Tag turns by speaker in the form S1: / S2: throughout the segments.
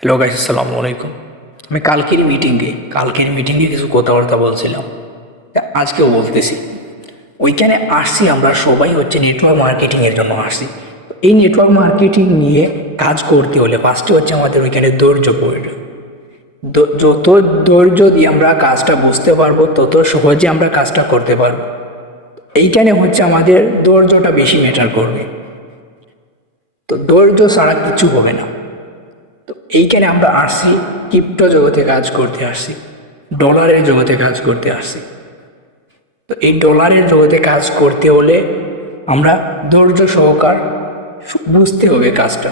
S1: Hello guys আসসালামু আলাইকুম আমি কালকের মিটিংয়ে কালকের মিটিংয়ে কিছু কথাবার্তা বলছিলাম। তা আজকেও বলতেছি ওইখানে আসছি আমরা সবাই হচ্ছে নেটওয়ার্ক মার্কেটিংয়ের জন্য আসছি। এই নেটওয়ার্ক মার্কেটিং নিয়ে কাজ করতে হলে ফার্স্টে হচ্ছে আমাদের ওইখানে ধৈর্য প্রয়োজন। যত ধৈর্য দিয়ে আমরা কাজটা বুঝতে পারব, তত সহজে আমরা কাজটা করতে পারব। এইখানে হচ্ছে আমাদের ধৈর্যটা বেশি ম্যাটার করবে। তো ধৈর্য ছাড়া কিছু হবে না। এইখানে আমরা আসছি ক্রিপ্টো জগতে কাজ করতে আসছি ডলারের জগতে কাজ করতে আসছি। তো এই ডলারের জগতে কাজ করতে হলে আমরা ধৈর্য সহকার বুঝতে হবে কাজটা।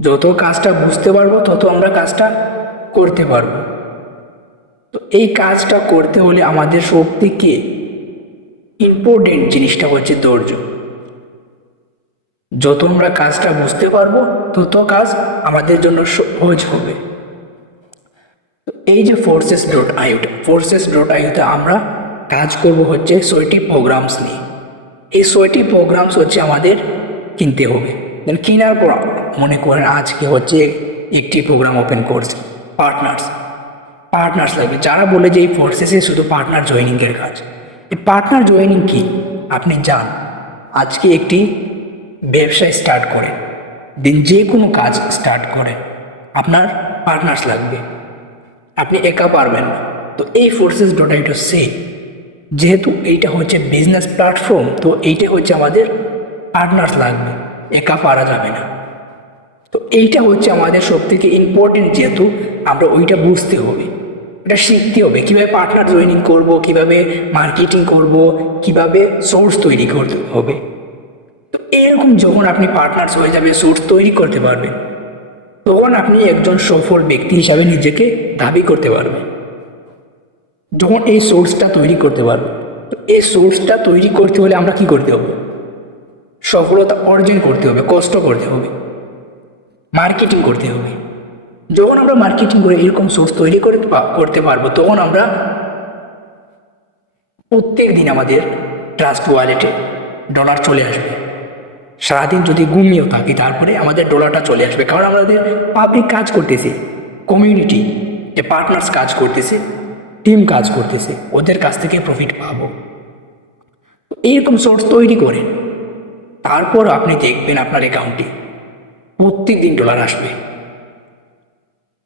S1: যত কাজটা বুঝতে পারব, তত আমরা কাজটা করতে পারব। তো এই কাজটা করতে হলে আমাদের সব ইম্পর্টেন্ট জিনিসটা হচ্ছে ধৈর্য। যত আমরা কাজটা বুঝতে পারব, তত কাজ আমাদের জন্য সহজ হবে। এই যে ফোর্সেস ডট আইউটা ফোর্সেস ডট আইউতে আমরা কাজ করব হচ্ছে ছয়টি প্রোগ্রামস নিয়ে। এই ছয়টি প্রোগ্রামস হচ্ছে আমাদের কিনতে হবে। মানে কেনার পর মনে করেন আজকে হচ্ছে একটি প্রোগ্রাম ওপেন করছে পার্টনার্স পার্টনার্স লাগবে। যারা বলে যে এই ফোর্সেসে শুধু পার্টনার জয়েনিংয়ের কাজ, এই পার্টনার জয়েনিং কি? আপনি যান আজকে একটি ব্যবসা স্টার্ট করেন। দিন যে কোনো কাজ স্টার্ট করেন। আপনার পার্টনার্স লাগবে। আপনি একা পারবেন না। তো এই ফোর্সেস ডট আইটো সে যেহেতু এইটা হচ্ছে বিজনেস প্ল্যাটফর্ম তো এইটা হচ্ছে আমাদের পার্টনার্স লাগবে। একা পারা যাবে না। তো এইটা হচ্ছে আমাদের সব থেকে ইম্পর্টেন্ট যেহেতু আমরা ওইটা বুঝতে হবে। এটা শিখতে হবে। কীভাবে পার্টনার জয়েনিং করব, কীভাবে মার্কেটিং করব, কীভাবে সোর্স তৈরি করতে হবে। যখন আপনি পার্টনার্স হয়ে যাবে সোর্স তৈরি করতে পারবেন। তখন আপনি একজন সফল ব্যক্তি হিসাবে নিজেকে দাবি করতে পারবেন। যখন এই সোর্সটা তৈরি করতে পারব তো এই সোর্সটা তৈরি করতে হলে আমরা কি করতে হবে? সফলতা অর্জন করতে হবে, কষ্ট করতে হবে। মার্কেটিং করতে হবে। যখন আমরা মার্কেটিং করে এরকম সোর্স তৈরি করে করতে পারব, তখন আমরা প্রত্যেক দিন আমাদের ট্রাস্ট ওয়ালেটে ডলার চলে আসবে। সারাদিন যদি ঘুমিয়েও থাকি, তারপরে আমাদের ডলারটা চলে আসবে। কারণ আমাদের পাবলিক কাজ করতেছে কমিউনিটি যে পার্টনার্স কাজ করতেছে টিম কাজ করতেছে, ওদের কাছ থেকে প্রফিট পাবো। এইরকম সোর্স তৈরি করে, তারপর আপনি দেখবেন আপনার অ্যাকাউন্টে প্রত্যেক দিন ডলার আসবে।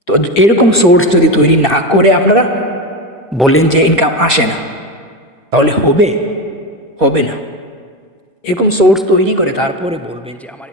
S1: তো এরকম সোর্স যদি তৈরি না করে আপনারা বললেন যে ইনকাম আসে না, তাহলে হবে হবে না। এরকম সোর্স তৈরি করে তারপরে বলবেন যে আমার